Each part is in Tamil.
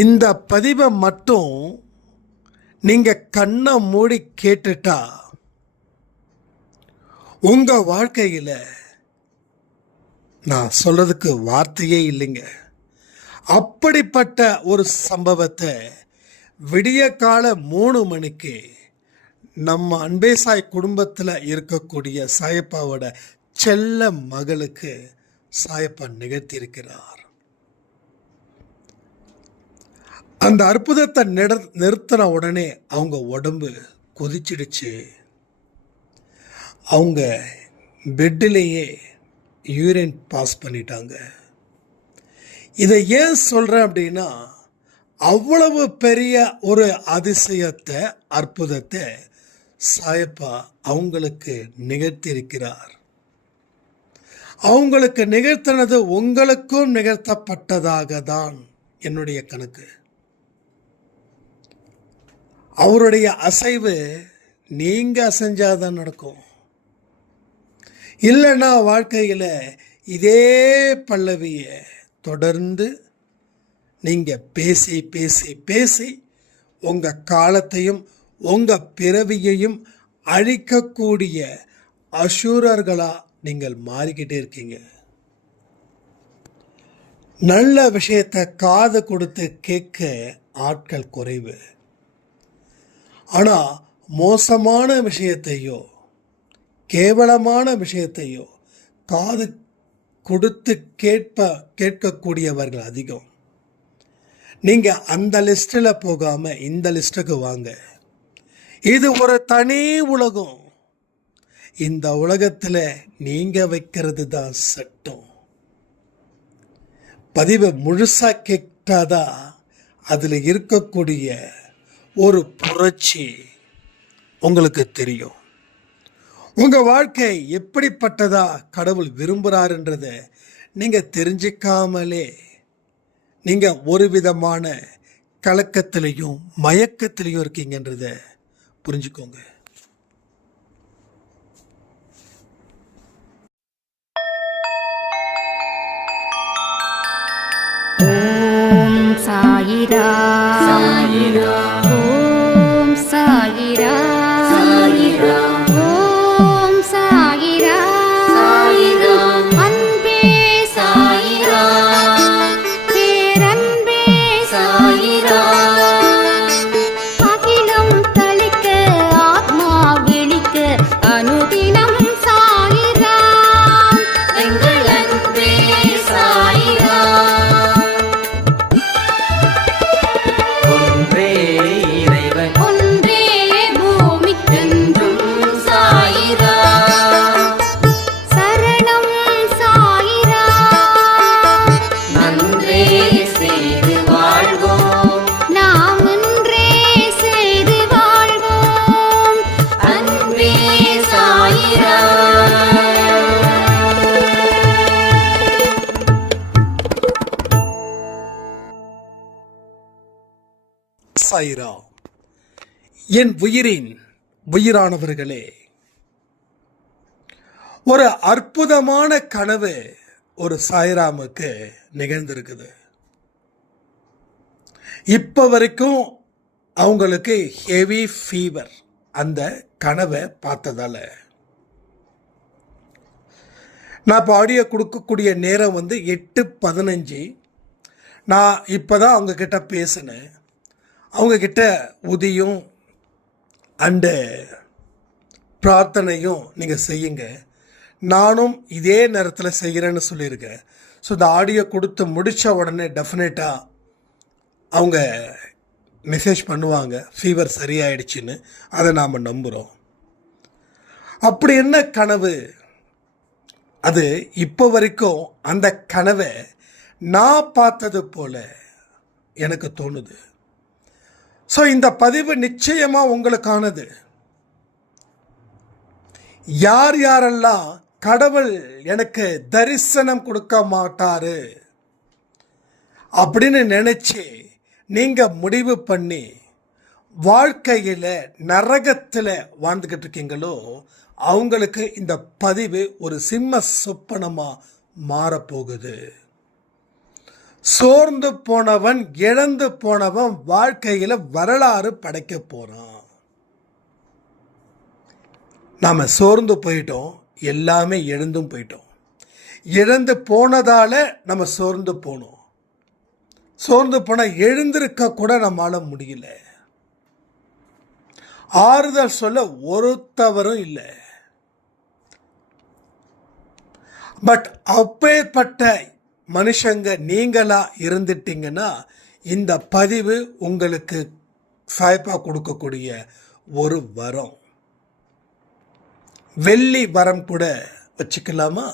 இந்த பதிவை மட்டும் நீங்கள் கண்ணை மூடி கேட்டுட்டா உங்கள் வாழ்க்கையில் நான் சொல்கிறதுக்கு வார்த்தையே இல்லைங்க. அப்படிப்பட்ட ஒரு சம்பவத்தை விடிய கால 3 மணிக்கு நம்ம அன்பேசாய் குடும்பத்தில் இருக்கக்கூடிய சாயப்பாவோட செல்ல மகளுக்கு சாயப்பா நிகழ்த்தியிருக்கிறார். அந்த அற்புதத்தை நிறுத்தின உடனே அவங்க உடம்பு கொதிச்சிடுச்சு. அவங்க பெட்டிலேயே யூரின் பாஸ் பண்ணிட்டாங்க. இதை ஏன் சொல்கிறேன் அப்படின்னா, அவ்வளவு பெரிய ஒரு அதிசயத்தை, அற்புதத்தை சாயப்பா அவங்களுக்கு நிகழ்த்தியிருக்கிறார். அவங்களுக்கு நிகழ்த்தினது உங்களுக்கும் நிகழ்த்தப்பட்டதாக தான் என்னுடைய கணக்கு. அவருடைய அசைவு நீங்கள் அசைஞ்சாதான் நடக்கும். இல்லைன்னா வாழ்க்கையில் இதே பல்லவியை தொடர்ந்து நீங்கள் பேசி பேசி பேசி உங்கள் காலத்தையும் உங்கள் பிறவியையும் அழிக்கக்கூடிய அசுரர்களாக நீங்கள் மாறிக்கிட்டே இருக்கீங்க. நல்ல விஷயத்தை காது கொடுத்து கேட்க ஆட்கள் குறைவு. ஆனால் மோசமான விஷயத்தையோ கேவலமான விஷயத்தையோ காது கொடுத்து கேட்கக்கூடியவர்கள் அதிகம். நீங்கள் அந்த லிஸ்ட்டில் போகாமல் இந்த லிஸ்ட்டுக்கு வாங்க. இது ஒரு தனி உலகம். இந்த உலகத்தில் நீங்கள் வைக்கிறது தான் சட்டம். பதிவை முழுசாக கேட்டாதான் அதில் இருக்கக்கூடிய ஒரு புரட்சி உங்களுக்கு தெரியும். உங்கள் வாழ்க்கை எப்படிப்பட்டதா கடவுள் விரும்புகிறாருன்றதை நீங்கள் தெரிஞ்சிக்காமலே நீங்கள் ஒரு விதமான கலக்கத்திலையும் மயக்கத்திலையும் இருக்கீங்கன்றதை புரிஞ்சுக்கோங்க. ஓம் சாயிரா சாயிரா, ஓம் சாயிரா சாயிரா, ஓம் சாயிரா சாயிரா, அன்பே சாயிரா, பேரன்பே சாயிரா, அகிலம் தளிக்க ஆத்மா விழிக்க அனுதினம் சாயிரா, எங்கள் அன்பே சாயிரா. சாயிரா, என் உயிரின் உயிரானவர்களே, ஒரு அற்புதமான கனவு ஒரு சாய்ராமுக்கு நிகழ்ந்திருக்குது. இப்போ வரைக்கும் அவங்களுக்கு ஹெவி ஃபீவர் அந்த கனவை பார்த்ததால. நான் இப்போ ஆடியோ கொடுக்கக்கூடிய நேரம் 8:15. நான் இப்போ தான் அவங்கக்கிட்ட பேசினேன். அவங்கக்கிட்ட உதியும் அண்டு பிரார்த்தனையும் நீங்கள் செய்யுங்க, நானும் இதே நேரத்தில் செய்கிறேன்னு சொல்லியிருக்கேன். ஸோ இந்த ஆடியோ கொடுத்து முடித்த உடனே டெஃபினட்டாக அவங்க மெசேஜ் பண்ணுவாங்க ஃபீவர் சரியாயிடுச்சுன்னு. அதை நாம் நம்புகிறோம். அப்படி என்ன கனவு அது? இப்போ வரைக்கும் அந்த கனவை நான் பார்த்தது போல எனக்கு தோணுது. ஸோ இந்த பதிவு நிச்சயமாக உங்களுக்கானது. யார் யாரெல்லாம் கடவுள் எனக்கு தரிசனம் கொடுக்க மாட்டாரு அப்படின்னு நினச்சி நீங்கள் முடிவு பண்ணி வாழ்க்கையில் நரகத்தில் வாழ்ந்துக்கிட்டு இருக்கீங்களோ அவங்களுக்கு இந்த பதிவு ஒரு சிம்ம சொப்பனமாக மாறப்போகுது. சோர்ந்து போனவன், இழந்து போனவன் வாழ்க்கையில வரலாறு படைக்க போறான். நாம சோர்ந்து போயிட்டோம், எல்லாமே இழந்தும் போயிட்டோம். இழந்து போனதால நம்ம சோர்ந்து போனோம். சோர்ந்து போன எழுந்திருக்க கூட நம்மால முடியல. ஆறுதல் சொல்ல ஒருத்தவரும் இல்லை. பட் அப்பேற்பட்ட மனுஷங்க நீங்களா இருந்துட்டீங்கன்னா இந்த பதிவு உங்களுக்கு சாய்ப்பா கொடுக்கக்கூடிய ஒரு வரம், வெள்ளி வரம் கூட வச்சுக்கலாமா?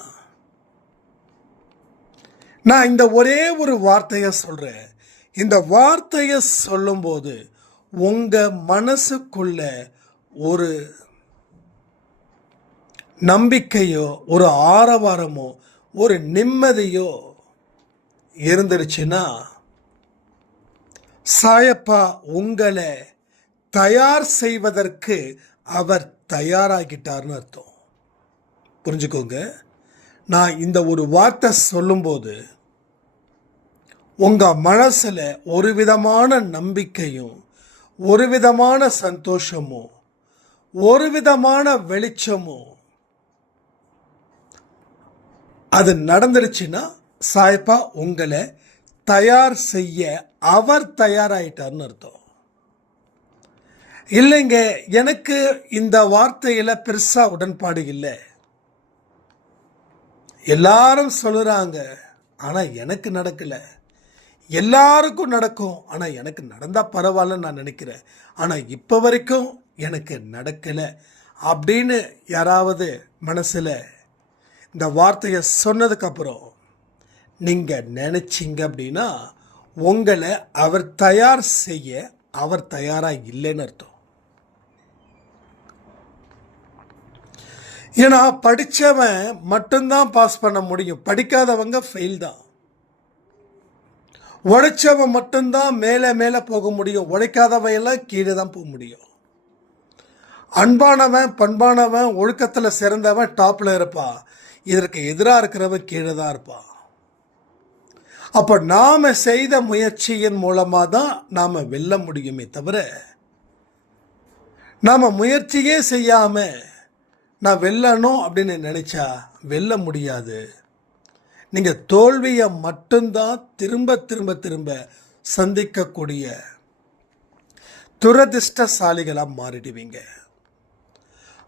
நான் இந்த ஒரே ஒரு வார்த்தையை சொல்றேன். இந்த வார்த்தையை சொல்லும்போது உங்க மனசுக்குள்ள ஒரு நம்பிக்கையோ, ஒரு ஆரவாரமோ, ஒரு நிம்மதியோ இருந்துருச்சுன்னா சாயப்பா உங்களை தயார் செய்வதற்கு அவர் தயாராகிட்டார்னு அர்த்தம். புரிஞ்சுக்கோங்க. நான் இந்த ஒரு வார்த்தை சொல்லும்போது உங்க மனசுல ஒரு விதமான நம்பிக்கையும், ஒரு விதமான சந்தோஷமும், ஒரு விதமான வெளிச்சமும் அது நடந்துருச்சுன்னா சாய்ப்பா உங்களை தயார் செய்ய அவர் தயாராயிட்டார்னு அர்த்தம். இல்லைங்க, எனக்கு இந்த வார்த்தையில பெருசா உடன்பாடு இல்லை, எல்லாரும் சொல்லுறாங்க ஆனா எனக்கு நடக்கல, எல்லாருக்கும் நடக்கும் ஆனா எனக்கு நடந்தா பரவாயில்லன்னு நான் நினைக்கிறேன், ஆனா இப்ப வரைக்கும் எனக்கு நடக்கல அப்படின்னு யாராவது மனசுல இந்த வார்த்தையை சொன்னதுக்கு அப்புறம் நீங்க நினைச்சீங்க அப்படின்னா உங்களை அவர் தயார் செய்ய அவர் தயாரா இல்லைன்னு அர்த்தம். ஏன்னா படிச்சவன் மட்டும்தான் பாஸ் பண்ண முடியும், படிக்காதவங்க ஃபெயில் தான். உழைச்சவன் மட்டும்தான் மேலே மேலே போக முடியும், உழைக்காதவன் எல்லாம் கீழே தான் போக முடியும். அன்பானவன், பண்பானவன், ஒழுக்கத்தில் சிறந்தவன் டாப்ல இருப்பான், இதற்கு எதிராக இருக்கிறவன் கீழே தான் இருப்பான். அப்போ நாம செய்த முயற்சியின் மூலமாக தான் நாம வெல்ல முடியுமே தவிர நாம முயற்சியே செய்யாம நான் வெல்லணும் அப்படின்னு நினைச்சா வெல்ல முடியாது. நீங்க தோல்வியை மட்டும்தான் திரும்ப திரும்ப திரும்ப சந்திக்கக்கூடிய துரதிர்ஷ்டசாலிகளா மாறிடுவீங்க.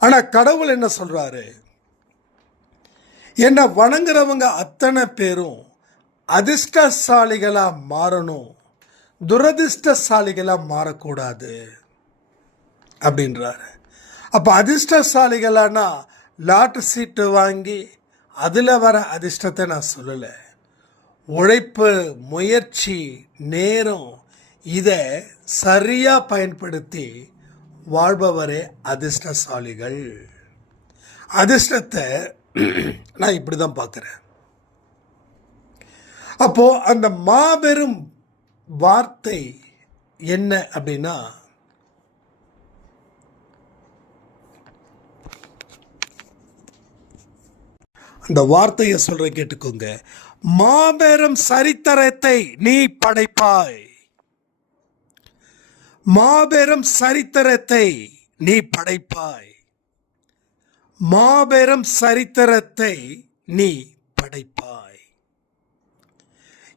ஆனா கடவுள் என்ன சொல்றாரு? என்னை வணங்குறவங்க அத்தனை பேரும் அதிர்ஷ்டசாலிகளா மாறணும், துரதிர்ஷ்டசாலிகளா மாறக்கூடாது அப்படின்றாரு. அப்ப அதிர்ஷ்டசாலிகளானா லாட்டரி சீட்டு வாங்கி அதில் வர அதிர்ஷ்டத்தை நான் சொல்லலை. உழைப்பு, முயற்சி, நேரம் இதை சரியாக பயன்படுத்தி வாழ்பவரே அதிர்ஷ்டசாலிகள். அதிர்ஷ்டத்தை நான் இப்படி தான் பார்க்குறேன். அப்போ அந்த மாபெரும் வார்த்தை என்ன அப்படின்னா, அந்த வார்த்தையை சொல்ற கேட்டுக்கோங்க. மாபெரும் சரித்திரத்தை நீ படைப்பாய், மாபெரும் சரித்திரத்தை நீ படைப்பாய், மாபெரும் சரித்திரத்தை நீ படைப்பாய்.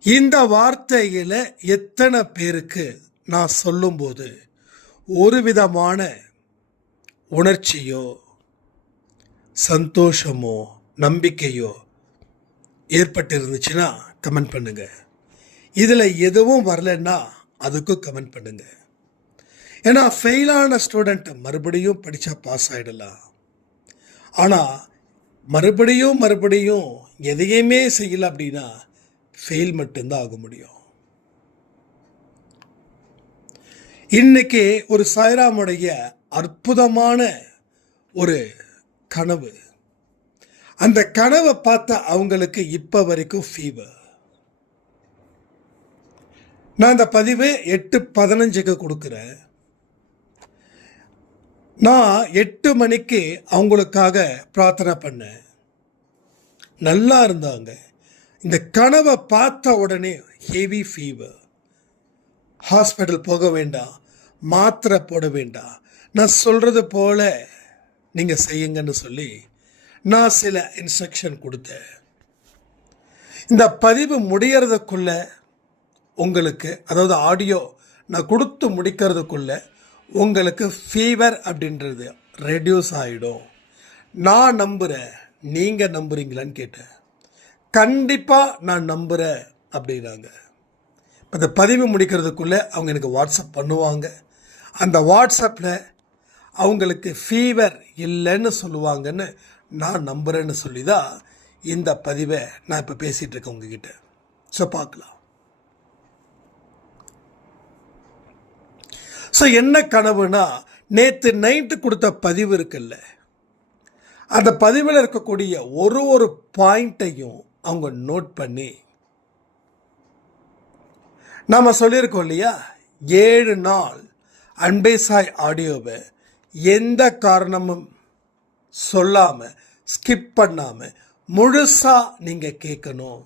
இந்த வார்த்தையில எத்தனை பேருக்கு நான் சொல்லும்போது ஒரு விதமான உணர்ச்சியோ, சந்தோஷமோ, நம்பிக்கையோ ஏற்பட்டிருந்துச்சுன்னா கமெண்ட் பண்ணுங்க. இதில் எதுவும் வரலன்னா அதுக்கும் கமெண்ட் பண்ணுங்க. ஏன்னா ஃபெயிலான ஸ்டூடெண்ட் மறுபடியும் படித்தா பாஸ் ஆகிடலாம். ஆனால் மறுபடியும் மறுபடியும் எதையுமே செய்யலை அப்படின்னா ஃபெயில் மட்டும்தான் ஆக முடியும். இன்னைக்கு ஒரு சாய்ராமுடைய அற்புதமான ஒரு கனவு, அந்த கனவை பார்த்த அவங்களுக்கு இப்ப வரைக்கும் ஃபீவர். நான் அந்த பதிவு 8:15 கொடுக்குறேன். நான் 8 மணிக்கு அவங்களுக்காக பிரார்த்தனை பண்ணேன், நல்லா இருந்தாங்க. இந்த கனவை பார்த்த உடனே ஹெவி ஃபீவர், ஹாஸ்பிட்டல் போக வேண்டாம், மாத்திரை போட வேண்டாம், நான் சொல்கிறது போல நீங்கள் செய்யுங்கன்னு சொல்லி நான் சில இன்ஸ்ட்ரக்ஷன் கொடுத்தேன். இந்த பதிவு முடியறதுக்குள்ள உங்களுக்கு, அதாவது ஆடியோ நான் கொடுத்து முடிக்கிறதுக்குள்ள உங்களுக்கு ஃபீவர் அப்படின்றது ரெடியூஸ் ஆகிடும். நான் நம்புகிறேன், நீங்கள் நம்புறீங்களான்னு கேட்டேன். கண்டிப்பாக நான் நம்புகிறேன் அப்படின்னாங்க. இப்போ இந்த பதிவு முடிக்கிறதுக்குள்ளே அவங்க எனக்கு வாட்ஸ்அப் பண்ணுவாங்க. அந்த வாட்ஸ்அப்பில் அவங்களுக்கு ஃபீவர் இல்லைன்னு சொல்லுவாங்கன்னு நான் நம்புகிறேன்னு சொல்லி தான் இந்த பதிவை நான் இப்போ பேசிகிட்டு இருக்கேன் உங்ககிட்ட. ஸோ பார்க்கலாம். ஸோ என்ன கனவுனா, நேற்று நைட்டு கொடுத்த பதிவு இருக்குல்ல, அந்த பதிவில் இருக்கக்கூடிய ஒரு பாயிண்ட்டையும் அவங்க நோட் பண்ணி, நாம் சொல்லியிருக்கோம் இல்லையா, 7 நாள் அன்பே சாய் ஆடியோவை எந்த காரணமும் சொல்லாமல் ஸ்கிப் பண்ணாமல் முழுசாக நீங்கள் கேட்கணும்.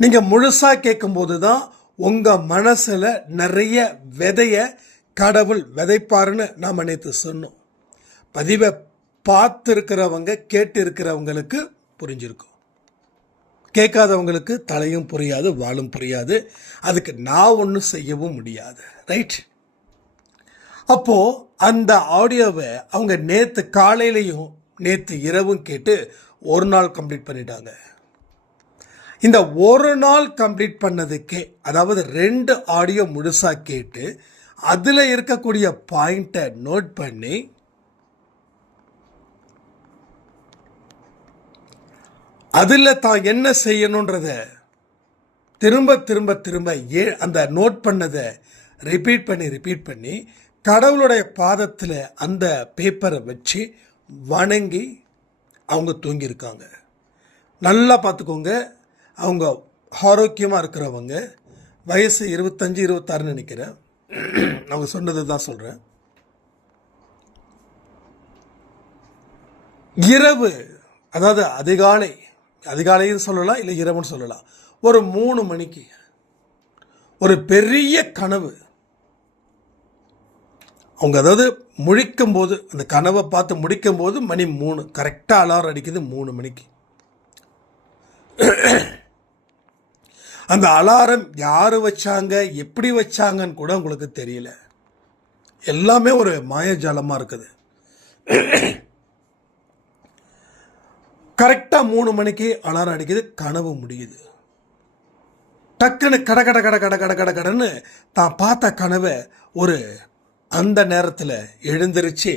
நீங்கள் முழுசாக கேட்கும்போது தான் உங்கள் மனசில் நிறைய விதைய கடவுள் விதைப்பாருன்னு நாம் நேற்று சொன்னோம். பதிவை பார்த்துருக்கிறவங்க, கேட்டு இருக்கிறவங்களுக்கு புரிஞ்சிருக்கும். கேட்காதவங்களுக்கு தலையும் புரியாது, வாழும் புரியாது. அதுக்கு நான் ஒன்றும் செய்யவும் முடியாது. ரைட்? அப்போது அந்த ஆடியோவை அவங்க நேற்று காலையிலையும் நேற்று இரவும் கேட்டு ஒரு நாள் கம்ப்ளீட் பண்ணிட்டாங்க. இந்த ஒரு நாள் கம்ப்ளீட் பண்ணதுக்கே, அதாவது 2 ஆடியோ முழுசாக கேட்டு அதில் இருக்கக்கூடிய பாயிண்ட்டை நோட் பண்ணி அதில் தான் என்ன செய்யணுன்றத திரும்ப திரும்ப திரும்ப அந்த நோட் பண்ணதை ரிப்பீட் பண்ணி கடவுளுடைய பாதத்தில் அந்த பேப்பரை வச்சு வணங்கி அவங்க தூங்கியிருக்காங்க. நல்லா பார்த்துக்கோங்க. அவங்க ஆரோக்கியமாக இருக்கிறவங்க, வயசு 25-26 நினைக்கிறேன். அவங்க சொன்னது தான் சொல்கிறேன். இரவு, அதாவது அதிகாலைன்னு சொல்லலாம், இல்லை இரவுன்னு சொல்லலாம், ஒரு 3 மணிக்கு ஒரு பெரிய கனவு. அவங்க அதாவது முழிக்கும்போது, அந்த கனவை பார்த்து முடிக்கும்போது மணி 3 கரெக்டாக அலாரம் அடிக்குது. 3 மணிக்கு அந்த அலாரம் யார் வச்சாங்க, எப்படி வச்சாங்கன்னு கூட உங்களுக்கு தெரியல. எல்லாமே ஒரு மாயஜாலமாக இருக்குது. கரெக்டாக 3 மணிக்கு அலாரம் அடிக்குது, கனவு முடியுது. டக்குன்னு கடன்னு தான் பார்த்த கனவை ஒரு அந்த நேரத்தில் எழுந்திருச்சு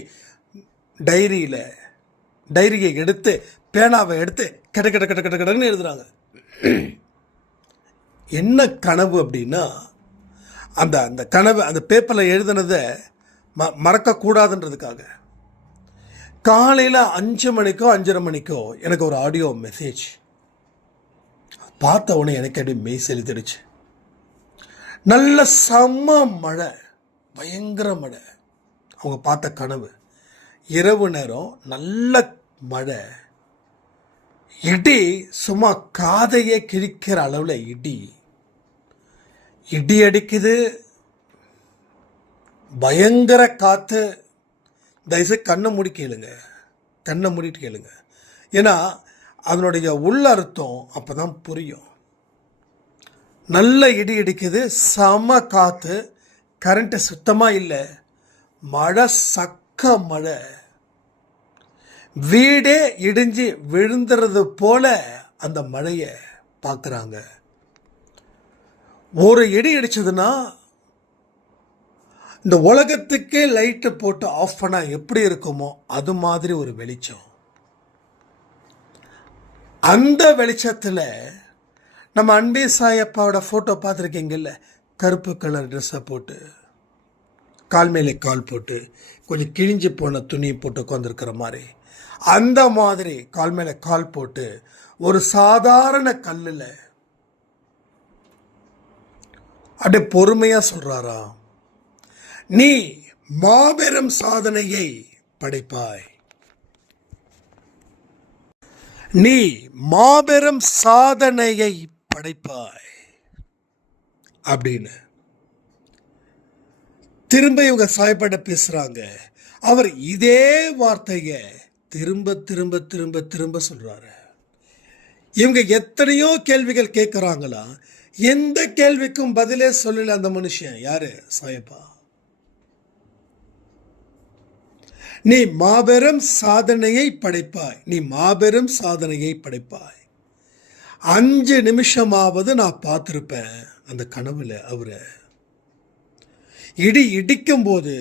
டைரியை எடுத்து பேனாவை எடுத்து கடன்னு எழுதுறாங்க. என்ன கனவு அப்படின்னா, அந்த கனவு அந்த பேப்பரில் எழுதுனதை மறக்கக்கூடாதுன்றதுக்காக காலையில் 5 மணிக்கோ 5:30 மணிக்கோ எனக்கு ஒரு ஆடியோ மெசேஜ். பார்த்த உடனே எனக்கு அப்படியே மெய் செலுத்திடுச்சு. நல்ல செம்ம மழை, பயங்கர மழை. அவங்க பார்த்த கனவு இரவு நேரம், நல்ல மழை, இடி சும்மா காதையே கிழிக்கிற அளவில் இடி அடிக்குது, பயங்கர காற்று. தயவுசெய்து கண்ணை மூடிட்டு கேளுங்க. ஏன்னா அதனுடைய உள்ள அர்த்தம் அப்போ தான் புரியும். நல்ல இடி அடிக்குது, செம காற்று, கரண்ட்டு சுத்தமாக இல்லை, மழை, சக்க மழை, வீடே இடிஞ்சு விழுந்துறது போல அந்த மழையை பார்க்குறாங்க. ஒரு இடி அடிச்சதுன்னா இந்த உலகத்துக்கே லைட்டு போட்டு ஆஃப் பண்ணால் எப்படி இருக்குமோ அது மாதிரி ஒரு வெளிச்சம். அந்த வெளிச்சத்தில் நம்ம அன்பே சாயப்பாவோட ஃபோட்டோ பார்த்துருக்கீங்கல்ல, கருப்பு கலர் ட்ரெஸ்ஸை போட்டு, கால் மேலே கால் போட்டு, கொஞ்சம் கிழிஞ்சு போன துணியை போட்டு உட்காந்துருக்கிற மாதிரி, அந்த மாதிரி கால் மேலே கால் போட்டு ஒரு சாதாரண கல்லில் அப்படியே பொறுமையாக சொல்கிறாரா, நீ மாபெரும் சாதனையை படைப்பாய். நீ மாபெரும் சாதனையை படைப்பாய் அப்படின்னு திரும்ப இவங்க சாயப்பட்ட பேசுறாங்க. அவர் இதே வார்த்தைய திரும்ப திரும்ப திரும்ப திரும்ப சொல்றாரு. இவங்க எத்தனையோ கேள்விகள் கேட்கிறாங்களா, எந்த கேள்விக்கும் பதிலே சொல்லல அந்த மனுஷன். யாரு? சாயப்பா. நீ மாபெரும் சாதனையை படைப்பாய், நீ மாபெரும் சாதனையை படைப்பாய். 5 நிமிஷமாவது நான் பார்த்திருப்பேன் அந்த கனவுல அவரை. இடி இடிக்கும் போது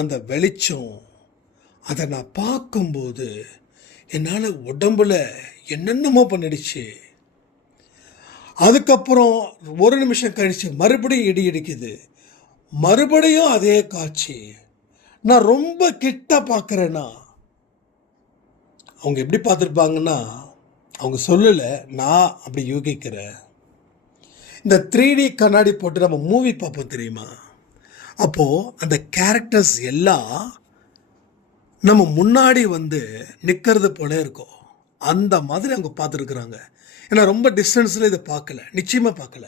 அந்த வெளிச்சம், அதை நான் பார்க்கும்போது என்னால் உடம்புல என்னென்னமோ பண்ணிடுச்சு. அதுக்கப்புறம் 1 நிமிஷம் கழிச்சு மறுபடியும் இடி இடிக்குது, மறுபடியும் அதே காட்சி. நான் ரொம்ப கிட்ட பார்க்குறேன்னா, அவங்க எப்படி பார்த்துருப்பாங்கன்னா, அவங்க சொல்லலை, நான் அப்படி யூகிக்கிறேன். இந்த 3D கண்ணாடி போட்டு நம்ம மூவி பார்ப்போம் தெரியுமா, அப்போது அந்த கேரக்டர்ஸ் எல்லாம் நம்ம முன்னாடி வந்து நிற்கிறது போல இருக்கும். அந்த மாதிரி அவங்க பார்த்துருக்குறாங்க. ஏன்னா ரொம்ப டிஸ்டன்ஸில் இதை பார்க்கல, நிச்சயமாக பார்க்கல.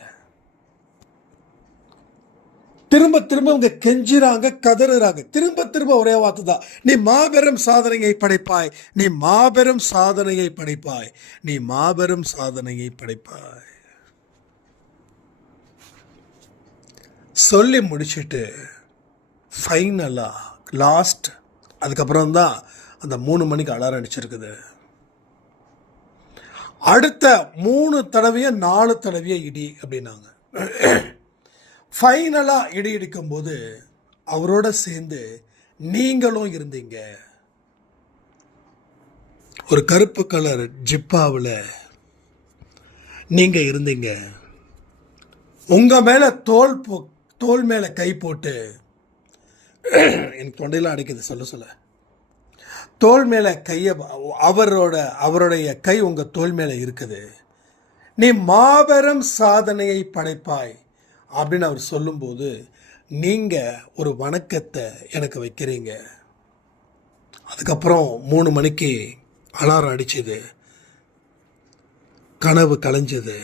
திரும்ப திரும்ப அவங்க கெஞ்சுறாங்க, கதறுறாங்க. திரும்ப திரும்ப ஒரே வார்த்தை தான், நீ மாபெரும் சாதனையை படைப்பாய், நீ மாபெரும் சாதனையை படைப்பாய், நீ மாபெரும் சாதனையை படைப்பாய். சொல்லி முடிச்சுட்டு ஃபைனலாக லாஸ்ட், அதுக்கப்புறம் தான் அந்த 3 மணிக்கு அலாரம் அடிச்சிருக்குது. அடுத்த 3 தடவையோ 4 தடவையோ இடி அப்படின்னாங்க. ஃபைனலாக இடி இடிக்கும்போது அவரோட சேர்ந்து நீங்களும் இருந்தீங்க. ஒரு கருப்பு கலர் ஜிப்பாவில் நீங்கள் இருந்தீங்க. உங்கள் மேலே தோல் மேலே கை போட்டு, எனக்கு தொண்டையெல்லாம் அடைக்குது சொல்ல சொல்ல, தோல் மேலே கையை, அவருடைய கை உங்கள் தோல் மேலே இருக்குது. நீ மாபெரும் சாதனையை படைப்பாய் அப்படின்னு அவர் சொல்லும்போது நீங்கள் ஒரு வணக்கத்தை எனக்கு வைக்கிறீங்க. அதுக்கப்புறம் 3 மணிக்கு அலாரம் அடிச்சது, கனவு கலைஞ்சது.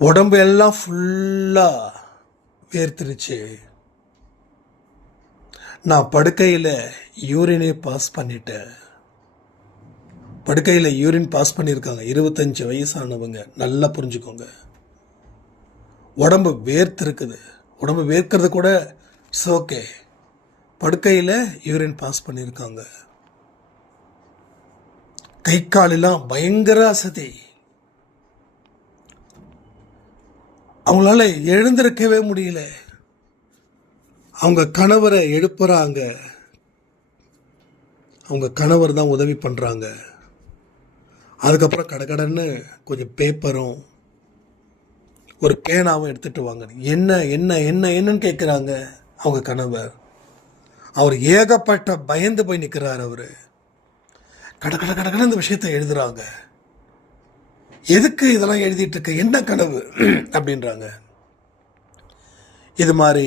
உடம்பு எல்லாம் ஃபுல்லாக வேர்த்துருச்சு. நான் படுக்கையில் யூரினே பாஸ் பண்ணிட்டேன். படுக்கையில் யூரின் பாஸ் பண்ணியிருக்காங்க 25 வயசானவங்க, நல்லா புரிஞ்சுக்கோங்க. உடம்பு வேர்த்திருக்குது, உடம்பு வேர்க்கிறது கூட ஓகே. படுக்கையில் யூரின் பாஸ் பண்ணியிருக்காங்க. கை காலெல்லாம் பயங்கர அசதி. அவங்களால எழுந்திருக்கவே முடியல. அவங்க கணவரை எழுப்புறாங்க, அவங்க கணவர் தான் உதவி பண்ணுறாங்க. அதுக்கப்புறம் கடன்னு கொஞ்சம் பேப்பரும் ஒரு பேனாவும் எடுத்துகிட்டு வாங்க. என்ன என்ன என்ன என்னன்னு கேட்குறாங்க அவங்க கணவர். அவர் ஏகப்பட்ட பயந்து போய் நிற்கிறார். அவர் கடன்னு இந்த விஷயத்தை எழுதுறாங்க. எதுக்கு இதெல்லாம் எழுதிட்டு இருக்க, என்ன கனவு அப்படின்றாங்க. இது மாதிரி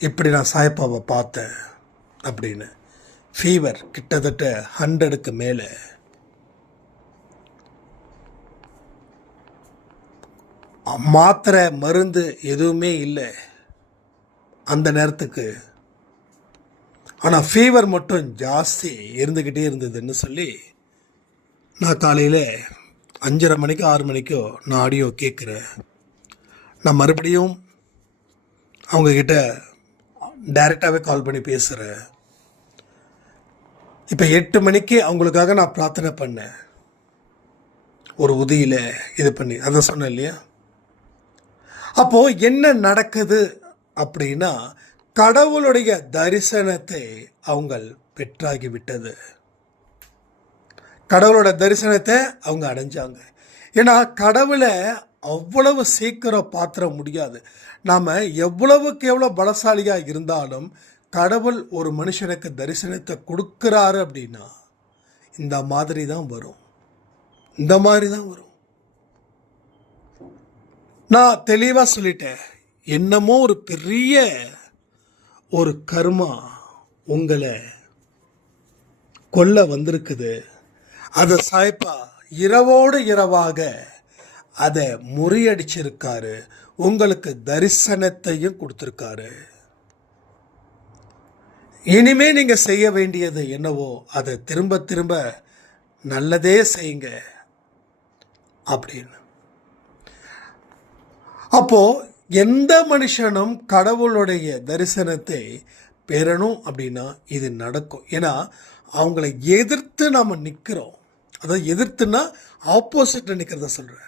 இப்படி நான் சாயப்பாவை பார்த்தேன் அப்படின்னு. ஃபீவர் கிட்டத்தட்ட 100க்கு மேலே. மாத்திரை மருந்து எதுவுமே இல்லை அந்த நேரத்துக்கு. ஆனால் ஃபீவர் மட்டும் ஜாஸ்தி இருந்துக்கிட்டே இருந்ததுன்னு சொல்லி நான் காலையில் 5:30 மணிக்கோ 6 மணிக்கோ நான் ஆடியோ கேட்குறேன். நான் மறுபடியும் அவங்கக்கிட்ட டைரெக்டாகவே கால் பண்ணி பேசுகிறேன். இப்போ 8 மணிக்கு அவங்களுக்காக நான் பிரார்த்தனை பண்ணேன், ஒரு உதவியில் இது பண்ணி, அதை சொன்னேன் இல்லையா. அப்போது என்ன நடக்குது அப்படின்னா, கடவுளுடைய தரிசனத்தை அவங்க பெற்றாகி விட்டது. கடவுளோட தரிசனத்தை அவங்க அடைஞ்சாங்க. ஏன்னா கடவுளை அவ்வளவு சீக்கிரம் பார்த்துட முடியாது. நாம் எவ்வளவுக்கு எவ்வளோ பலசாலியாக இருந்தாலும் கடவுள் ஒரு மனுஷனுக்கு தரிசனத்தை கொடுக்குறாரு அப்படின்னா இந்த மாதிரி தான் வரும், இந்த மாதிரி தான் வரும். நான் தெளிவாக சொல்லிட்டேன், என்னமோ ஒரு பெரிய ஒரு கர்மா உங்களை கொல்ல வந்திருக்குது. அதை சாய்ப்பா இரவோடு இரவாக அதை முறியடிச்சிருக்காரு. உங்களுக்கு தரிசனத்தையும் கொடுத்துருக்காரு. இனிமே நீங்க செய்ய வேண்டியது என்னவோ அதை திரும்ப திரும்ப நல்லதே செய்யுங்க அப்படின்னு. அப்போ எந்த மனுஷனும் கடவுளுடைய தரிசனத்தை பெறணும் அப்படின்னா இது நடக்கும். ஏன்னா அவங்கள எதிர்த்து நாம் நிற்கிறோம். அதாவது எதிர்த்துனா ஆப்போசிட்ல நிற்கிறத சொல்கிறேன்.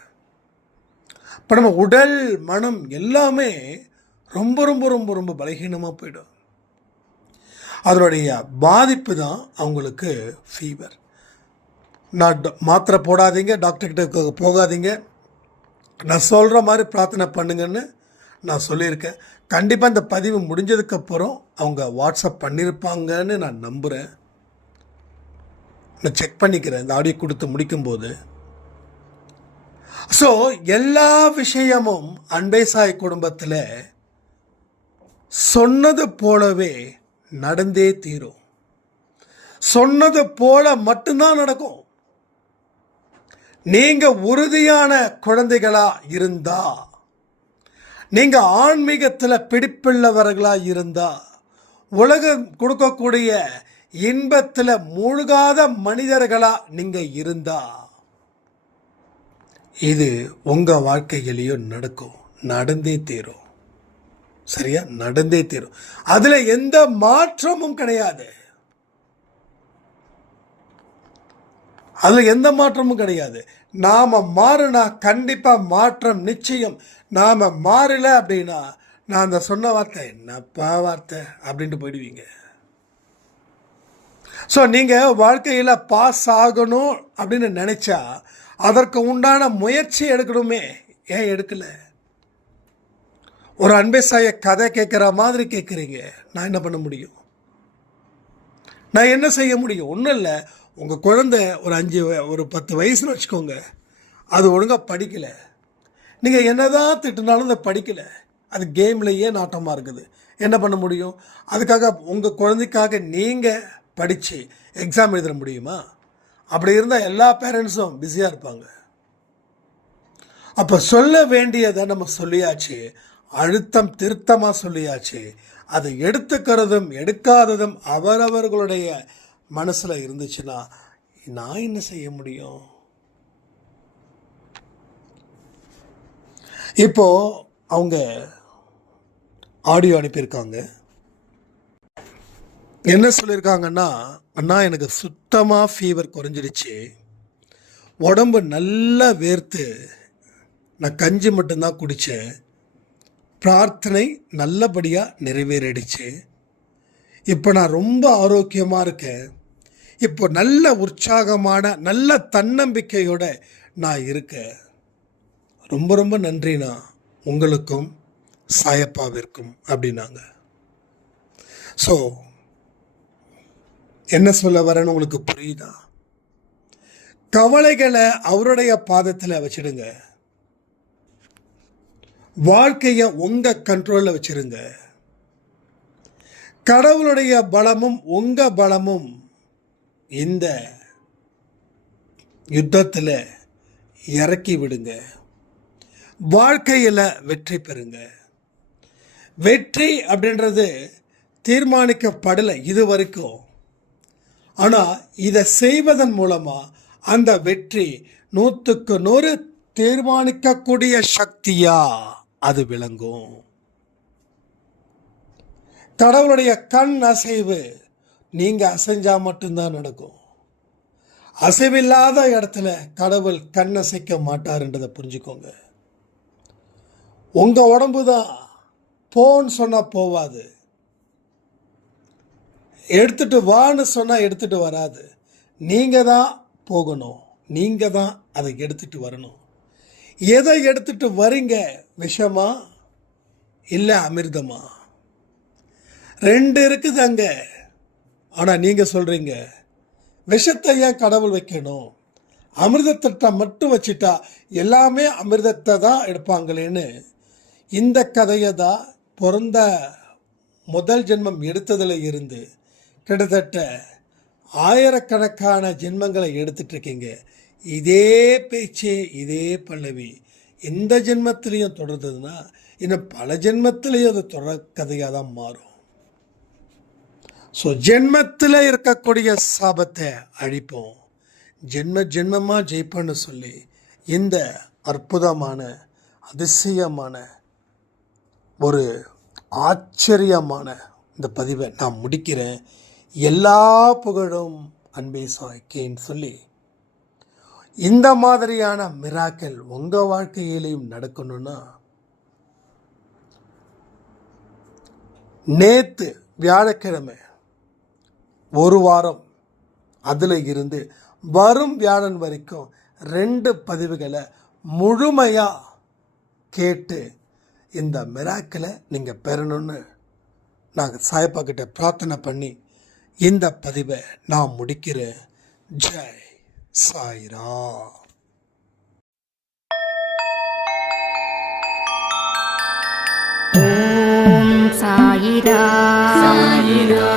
இப்போ நம்ம உடல் மனம் எல்லாமே ரொம்ப ரொம்ப ரொம்ப ரொம்ப பலகீனமாக போயிடும். அதனுடைய பாதிப்பு தான் அவங்களுக்கு ஃபீவர். நான் மாத்திரை போடாதீங்க, டாக்டர்கிட்ட போகாதீங்க, நான் சொல்கிற மாதிரி பிரார்த்தனை பண்ணுங்கன்னு நான் சொல்லியிருக்கேன். கண்டிப்பாக இந்த பதிவு முடிஞ்சதுக்கப்புறம் அவங்க வாட்ஸ்அப் பண்ணியிருப்பாங்கன்னு நான் நம்புகிறேன். நான் செக் பண்ணிக்கிறேன் இந்த ஆடியோ கொடுத்து முடிக்கும்போது. ஸோ எல்லா விஷயமும் அன்பே சாய் குடும்பத்தில் சொன்னது போலவே நடந்தே தீரும். சொன்னது போல மட்டும்தான் நடக்கும். நீங்க உறுதியான குழந்தைகளா இருந்தா, நீங்க ஆன்மீகத்தில் பிடிப்புள்ளவர்களா இருந்தா, உலகம் கொடுக்கக்கூடிய இன்பத்தில் மூழ்காத மனிதர்களா நீங்க இருந்தா, இது உங்க வாழ்க்கையிலையும் நடக்கும். நடந்தே தீரும். சரியா? நடந்தே தீரும். அதுல எந்த மாற்றமும் கிடையாது. அதுல எந்த மாற்றமும் கிடையாது. நாம மாறினா கண்டிப்பா மாற்றம் நிச்சயம். நாம மாறல அப்படின்னா நான் அந்த சொன்ன வார்த்தை என்னப்பா வார்த்தை அப்படின்ட்டு போயிடுவீங்க. ஸோ நீங்க வாழ்க்கையில பாஸ் ஆகணும் அப்படின்னு நினைச்சா அதற்கு உண்டான முயற்சி எடுக்கணுமே. ஏன் எடுக்கல? ஒரு அன்பே சாய கதை கேட்குற மாதிரி கேட்குறீங்க. நான் என்ன பண்ண முடியும்? நான் என்ன செய்ய முடியும்? ஒன்றும் இல்லை. உங்கள் குழந்தை ஒரு 10 வயசுன்னு வச்சுக்கோங்க, அது ஒழுங்காக படிக்கலை. நீங்கள் என்னதான் திட்டினாலும் அதை படிக்கலை, அது கேம்லேயே நாட்டமாக இருக்குது. என்ன பண்ண முடியும்? அதுக்காக உங்கள் குழந்தைக்காக நீங்கள் படித்து எக்ஸாம் எழுத முடியுமா? அப்படி இருந்தால் எல்லா பேரண்ட்ஸும் பிஸியாக இருப்பாங்க. அப்போ சொல்ல வேண்டியதை நம்ம சொல்லியாச்சு, அழுத்தம் திருத்தமாக சொல்லியாச்சு. அதை எடுத்துக்கிறதும் எடுக்காததும் அவரவர்களுடைய மனசில் இருந்துச்சுன்னா நான் என்ன செய்ய முடியும்? இப்போ அவங்க ஆடியோ அனுப்பியிருக்காங்க. என்ன சொல்லியிருக்காங்கன்னா, அண்ணா எனக்கு சுத்தமாக ஃபீவர் குறைஞ்சிடுச்சு, உடம்பு நல்லா வேர்த்து, நான் கஞ்சி மட்டும்தான் குடித்தேன், பிரார்த்தனை நல்லபடியாக நிறைவேறிடுச்சு, இப்போ நான் ரொம்ப ஆரோக்கியமாக இருக்கேன், இப்போ நல்ல உற்சாகமான நல்ல தன்னம்பிக்கையோட நான் இருக்கேன், ரொம்ப ரொம்ப நன்றிண்ணா உங்களுக்கும் சாயப்பாவிற்கும் அப்படின்னாங்க. ஸோ என்ன சொல்ல வரேன்னு உங்களுக்கு புரியுதா? கவலைகளை அவருடைய பாதத்தில் வச்சிடுங்க. வாழ்க்கையை உங்க கண்ட்ரோலில் வச்சிருங்க. கடவுளுடைய பலமும் உங்க பலமும் இந்த யுத்தத்தில் இறக்கி விடுங்க. வாழ்க்கையில் வெற்றி பெறுங்க. வெற்றி அப்படின்றது தீர்மானிக்கப்படலை இது வரைக்கும். ஆனால் இதை செய்வதன் மூலமாக அந்த வெற்றி 100க்கு 100 தீர்மானிக்கக்கூடிய சக்தியா அது விளங்கும். கடவுளுடைய கண் அசைவு நீங்க அசைஞ்சா மட்டும்தான் நடக்கும். அசைவில்லாத இடத்துல கடவுள் கண் அசைக்க மாட்டாருன்றதை புரிஞ்சுக்கோங்க. உங்க உடம்பு தான் போன்னு சொன்னா போவாது, எடுத்துட்டு வான்னு சொன்னா எடுத்துட்டு வராது. நீங்க தான் போகணும், நீங்க தான் அதை எடுத்துட்டு வரணும். எதை எடுத்துட்டு வரீங்க? விஷமா இல்லை அமிர்தமா? 2 இருக்குது அங்க. ஆனா நீங்க சொல்றீங்க விஷத்தை ஏன் கடவுள் வைக்கணும், அமிர்தத்தை மட்டும் வச்சுட்டா எல்லாமே அமிர்தத்தை தான் எடுப்பாங்களேன்னு. இந்த கதையை தான் பிறந்த முதல் ஜென்மம் எடுத்ததில் இருந்து கிட்டத்தட்ட ஆயிரக்கணக்கான ஜென்மங்களை எடுத்துட்டு இருக்கீங்க. இதே பேச்சே, இதே பல்லவி இந்த ஜென்மத்திலையும் தொடர்ந்ததுன்னா இன்னும் பல ஜென்மத்திலையும் அது தொடர் கதையாக தான் மாறும். ஸோ ஜென்மத்தில் இருக்கக்கூடிய சாபத்தை அழிப்போம், ஜென்ம ஜென்மமாக ஜெயிப்போன்னு சொல்லி இந்த அற்புதமான அதிசயமான ஒரு ஆச்சரியமான இந்த பதிவை நான் முடிக்கிறேன். எல்லா புகழும் அன்பே சாய்க்கேன்னு சொல்லி இந்த மாதிரியான மிராக்கள் உங்கள் வாழ்க்கையிலையும் நடக்கணும்னா நேற்று வியாழக்கிழமை ஒரு வாரம் அதில் இருந்து வரும் வியாழன் வரைக்கும் 2 பதிவுகளை முழுமையாக கேட்டு இந்த மிராக்களை நீங்கள் பெறணும்னு நாங்கள் சாயப்பா கிட்ட பிரார்த்தனை பண்ணி இந்த பதிவை நான் முடிக்கிறேன். ஜெய் சாய்ராம். ஓம் சாயிரா. சாயிரா.